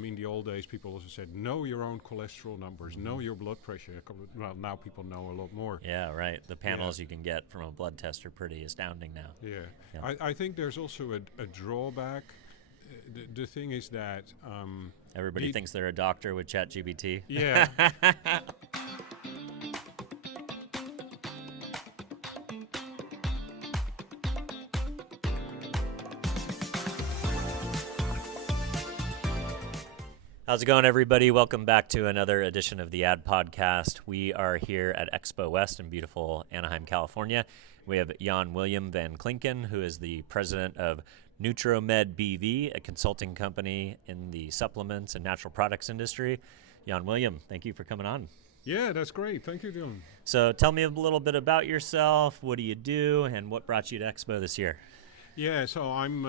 mean, the old days, people also said, know your own cholesterol numbers, know your blood pressure. Well, now people know a lot more. Yeah, right. The panels you can get from a blood test are pretty astounding now. Yeah. I think there's also a drawback. The thing is that... Everybody thinks they're a doctor with ChatGPT. Yeah. How's it going, everybody? Welcome back to another edition of the Ad Podcast. We are here at Expo West in beautiful Anaheim, California. We have Jan Willem van Klinken, who is the president of Nutri-Met BV, a consulting company in the supplements and natural products industry. Jan Willem, thank you for coming on. Yeah, that's great. Thank you, Dylan. So tell me a little bit about yourself. What do you do, and what brought you to Expo this year? Yeah, so I'm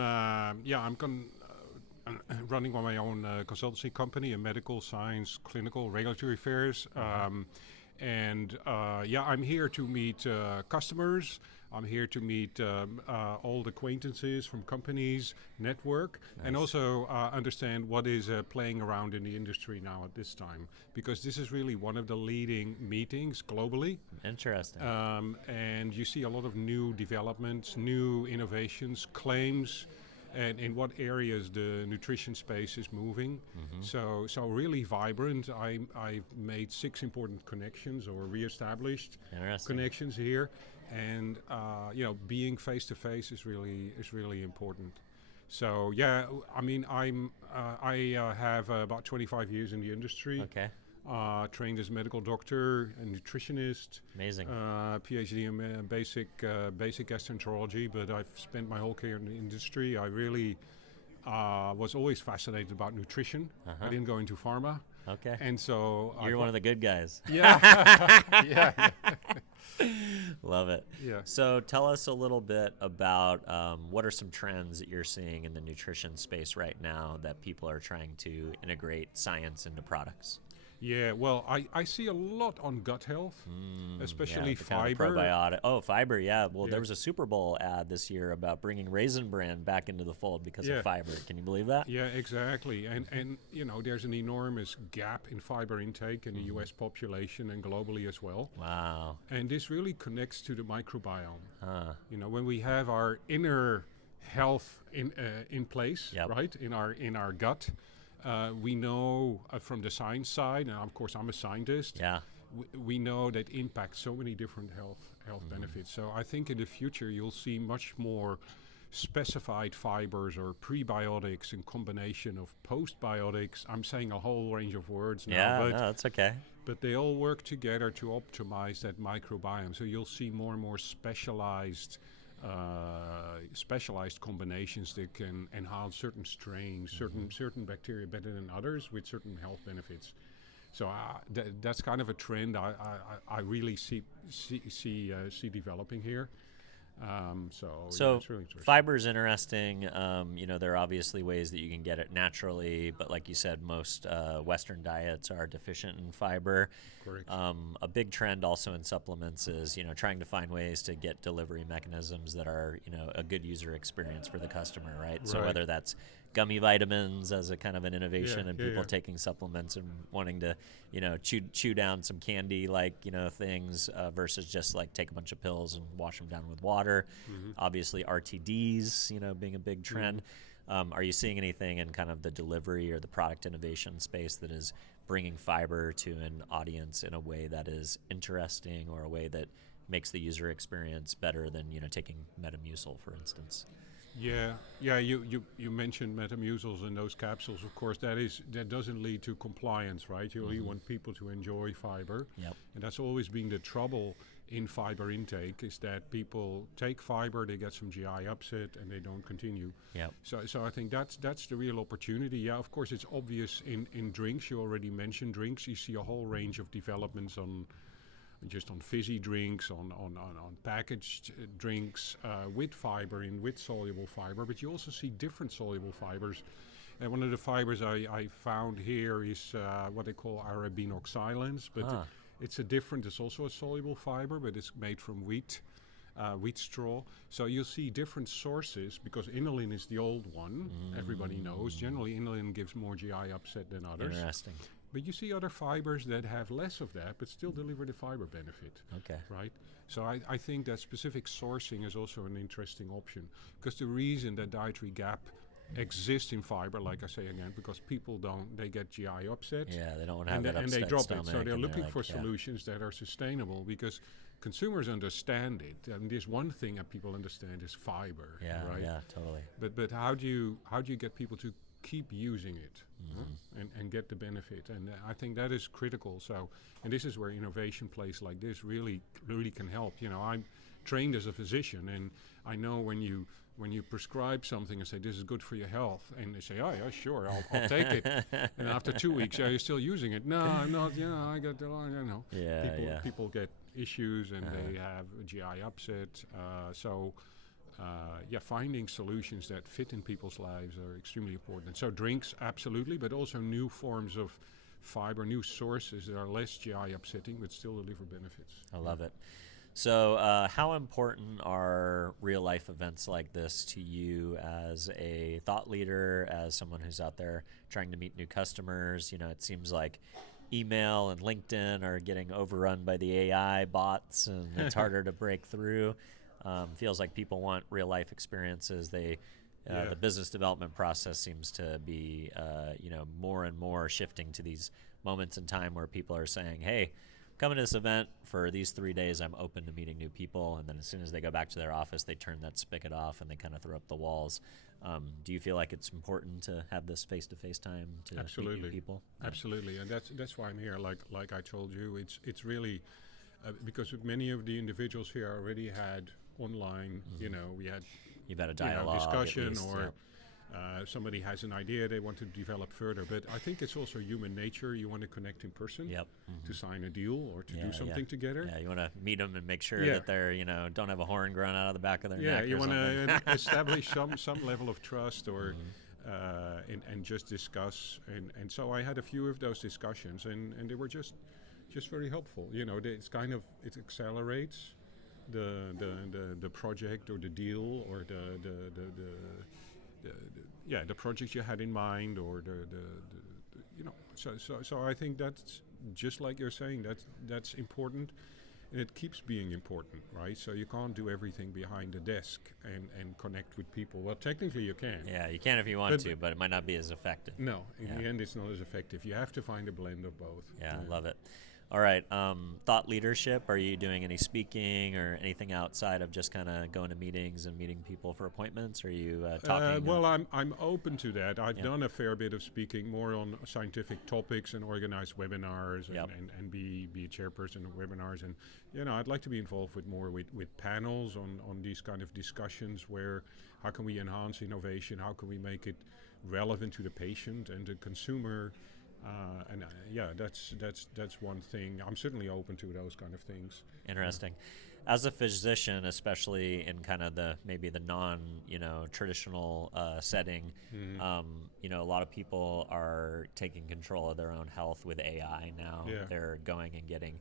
running on my own consultancy company in medical science, clinical, regulatory affairs. I'm here to meet customers. I'm here to meet old acquaintances from companies, network, and also understand what is playing around in the industry now at this time, because this is really one of the leading meetings globally. Interesting. And you see a lot of new developments, new innovations, claims, and in what areas the nutrition space is moving. So really vibrant. I've made 6 important connections or reestablished connections here, and being face to face is really important. So yeah, I mean, I have about 25 years in the industry. Okay. Trained as a medical doctor and nutritionist. Amazing. PhD in basic gastroenterology, but I've spent my whole career in the industry. I really was always fascinated about nutrition. I didn't go into pharma. Okay. And so... You're one of the good guys. Yeah. Yeah. Love it. Yeah. So tell us a little bit about what are some trends that you're seeing in the nutrition space right now that people are trying to integrate science into products? Yeah, well, I see a lot on gut health, especially fiber. Probiotic. Oh, fiber, yeah. Well, there was a Super Bowl ad this year about bringing Raisin Bran back into the fold because of fiber. Can you believe that? Yeah, exactly. And there's an enormous gap in fiber intake in the U.S. population and globally as well. Wow. And this really connects to the microbiome. When we have our inner health in place, right, in our gut. We know from the science side, and of course I'm a scientist, we know that impacts so many different health benefits. So I think in the future you'll see much more specified fibers or prebiotics in combination of postbiotics. I'm saying a whole range of words now. No, that's okay. But they all work together to optimize that microbiome. So you'll see more and more specialized combinations that can enhance certain strains, certain bacteria better than others with certain health benefits. So that's kind of a trend I really see developing here. It's really interesting. Fiber is interesting. There are obviously ways that you can get it naturally, but like you said, most Western diets are deficient in fiber. Correct. A big trend also in supplements is, trying to find ways to get delivery mechanisms that are, a good user experience for the customer, right? So whether that's gummy vitamins as a kind of an innovation and people taking supplements and wanting to, chew down some candy-like, things versus just like take a bunch of pills and wash them down with water. Obviously RTDs, being a big trend. Are you seeing anything in kind of the delivery or the product innovation space that is bringing fiber to an audience in a way that is interesting or a way that makes the user experience better than, taking Metamucil, for instance? Yeah. You mentioned Metamucils in those capsules. Of course, that doesn't lead to compliance, right? You only want people to enjoy fiber, and that's always been the trouble in fiber intake. Is that people take fiber, they get some GI upset, and they don't continue. So I think that's the real opportunity. Yeah, of course, it's obvious in drinks. You already mentioned drinks. You see a whole range of developments on fizzy drinks, on packaged drinks with fiber with soluble fiber, but you also see different soluble fibers. And one of the fibers I found here is what they call Arabinoxylans, but it's also a soluble fiber, but it's made from wheat. wheat straw. So you'll see different sources, because inulin is the old one, everybody knows. Generally, inulin gives more GI upset than others. Interesting. But you see other fibers that have less of that, but still deliver the fiber benefit. Okay. Right? So I think that specific sourcing is also an interesting option, because the reason that dietary gap exists in fiber, like I say again, because people they get GI upset. Yeah, they don't want to have that and upset they drop stomach. it. So they're looking like, for solutions that are sustainable, because consumers understand it. And there's one thing that people understand is fiber. Yeah, right? yeah, totally. But how do you get people to keep using it and get the benefit? And I think that is critical. So, and this is where innovation plays like this really can help. I'm trained as a physician, and I know when you prescribe something and say this is good for your health, and they say, oh yeah, sure, I'll take it, and after 2 weeks, are you still using it? No, I'm not. I got the people get issues, and they have GI upset. Finding solutions that fit in people's lives are extremely important. So drinks, absolutely, but also new forms of fiber, new sources that are less GI upsetting but still deliver benefits. I love it. So how important are real life events like this to you as a thought leader, as someone who's out there trying to meet new customers? It seems like email and LinkedIn are getting overrun by the AI bots, and it's harder to break through. Feels like people want real life experiences. The business development process seems to be, more and more shifting to these moments in time where people are saying, hey, come to this event for these 3 days, I'm open to meeting new people. And then as soon as they go back to their office, they turn that spigot off and they kind of throw up the walls. Do you feel like it's important to have this face-to-face time to meet new people? Absolutely, and that's why I'm here. Like I told you, it's really because many of the individuals here already had online. You've had a dialogue, discussion, least, or somebody has an idea they want to develop further. But I think it's also human nature. You want to connect in person to sign a deal or to do something together. Yeah, you want to meet them and make sure that they're don't have a horn growing out of the back of their neck. Yeah, you want to establish some level of trust, or and just discuss. And so I had a few of those discussions, and they were just very helpful. It accelerates the project or the deal or the project you had in mind, or so I think that's just like you're saying, that's important, and it keeps being important, right? So you can't do everything behind the desk and connect with people. Well, technically you can. Yeah, you can if you want to, but it might not be as effective. No, in the end it's not as effective. You have to find a blend of both. Yeah, I love it. All right, thought leadership. Are you doing any speaking or anything outside of just kind of going to meetings and meeting people for appointments? Are you talking? Well, I'm open to that. I've done a fair bit of speaking, more on scientific topics, and organize webinars and be a chairperson of webinars. And I'd like to be involved with panels on these kind of discussions where how can we enhance innovation? How can we make it relevant to the patient and the consumer? That's one thing. I'm certainly open to those kind of things. Interesting. As a physician, especially in kind of maybe the non traditional setting, a lot of people are taking control of their own health with AI now. Yeah. They're going and getting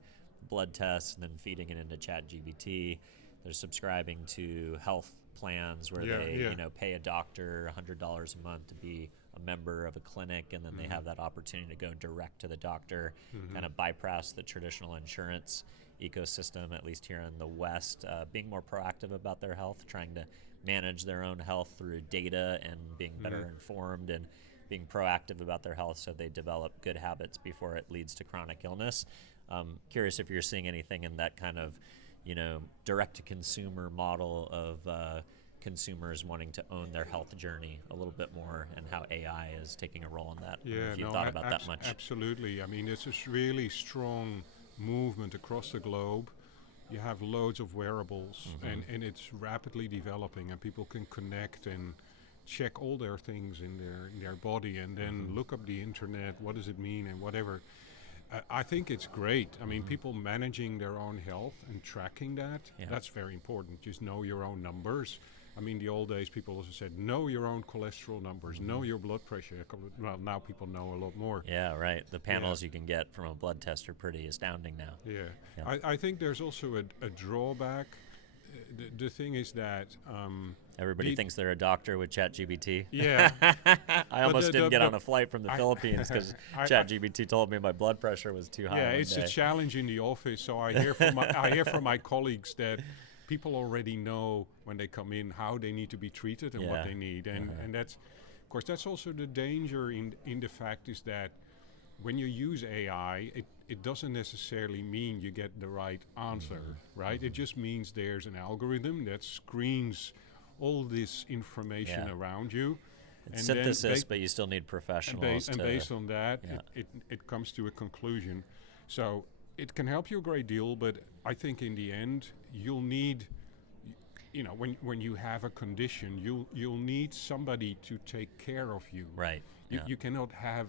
blood tests and then feeding it into ChatGPT. They're subscribing to health plans where they pay a doctor $100 a month to be a member of a clinic, and then they have that opportunity to go direct to the doctor, kind of bypass the traditional insurance ecosystem, at least here in the West, being more proactive about their health, trying to manage their own health through data and being better informed and being proactive about their health so they develop good habits before it leads to chronic illness. Curious if you're seeing anything in that kind of direct-to-consumer model of consumers wanting to own their health journey a little bit more, and how AI is taking a role in that. If you thought about that much. Absolutely. I mean, it's this really strong movement across the globe. You have loads of wearables, and it's rapidly developing, and people can connect and check all their things in their body, and then look up the internet. What does it mean, and whatever. I think it's great. I mean, people managing their own health and tracking that's very important. Just know your own numbers. I mean, the old days, people also said, know your own cholesterol numbers, know your blood pressure. Well, now people know a lot more. Yeah, right. The panels you can get from a blood test are pretty astounding now. Yeah. I think there's also a drawback. the thing is that everybody thinks they're a doctor with ChatGPT. Yeah. I almost didn't get on a flight from the Philippines because ChatGPT told me my blood pressure was too high. Yeah, it's a challenge in the office. So I hear from my colleagues that people already know when they come in how they need to be treated and what they need, and that's, of course, that's also the danger in the fact is that when you use AI, it doesn't necessarily mean you get the right answer, right? It just means there's an algorithm that screens all this information around you. It's synthesis, but you still need professionals. And based on that, it comes to a conclusion. So it can help you a great deal, but I think in the end, you'll need, when you have a condition, you'll need somebody to take care of you. Right. You cannot have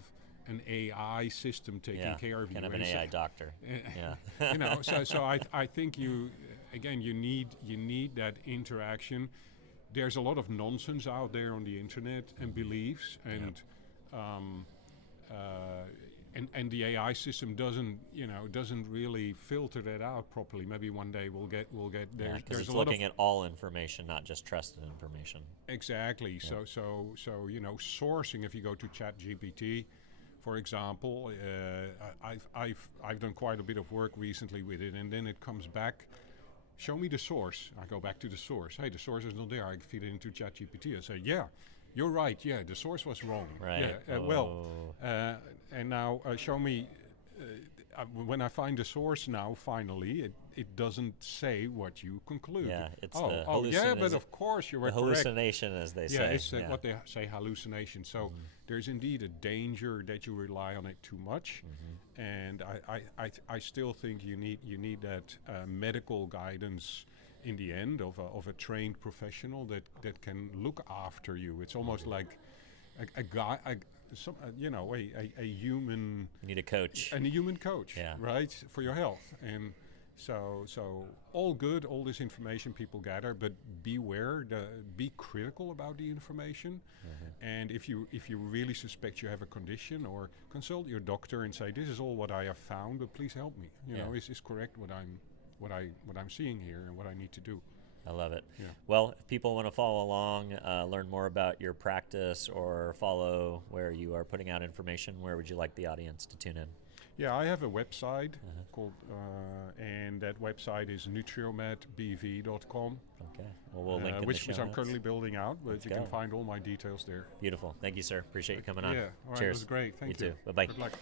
an AI system taking care of you. Can have an AI doctor. Yeah. So I think you need that interaction. There's a lot of nonsense out there on the internet and beliefs, and the AI system doesn't really filter that out properly. Maybe one day we'll get there. Because it's looking at all information, not just trusted information. Exactly. So sourcing. If you go to ChatGPT, for example, I've done quite a bit of work recently with it, and then it comes back. Show me the source. I go back to the source. Hey, the source is not there. I feed it into ChatGPT. I say, yeah, you're right. Yeah, the source was wrong. Right. Yeah. And now show me. When I find the source now, finally, it doesn't say what you conclude. Yeah, it's but of course you were correct. Hallucination, as they say. Yeah, it's what they say, hallucination. So there's indeed a danger that you rely on it too much, and I still think you need that medical guidance in the end of a trained professional that can look after you. It's almost like a guy. A human. You need a coach. And a human coach, right, for your health. And so all good, all this information people gather, but beware, be critical about the information. And if you really suspect you have a condition, or consult your doctor and say, this is all what I have found, but please help me. Is this correct what I'm seeing here and what I need to do? I love it. Yeah. Well, if people want to follow along, learn more about your practice, or follow where you are putting out information, where would you like the audience to tune in? Yeah, I have a website called, and that website is nutriometbv.com. Okay. Well, we'll link in which the show I'm notes. currently building out, but you can find all my details there. Beautiful. Thank you, sir. Appreciate you coming on. Yeah. All right. Cheers. It was great. Thank you. You too. Bye-bye. Good luck.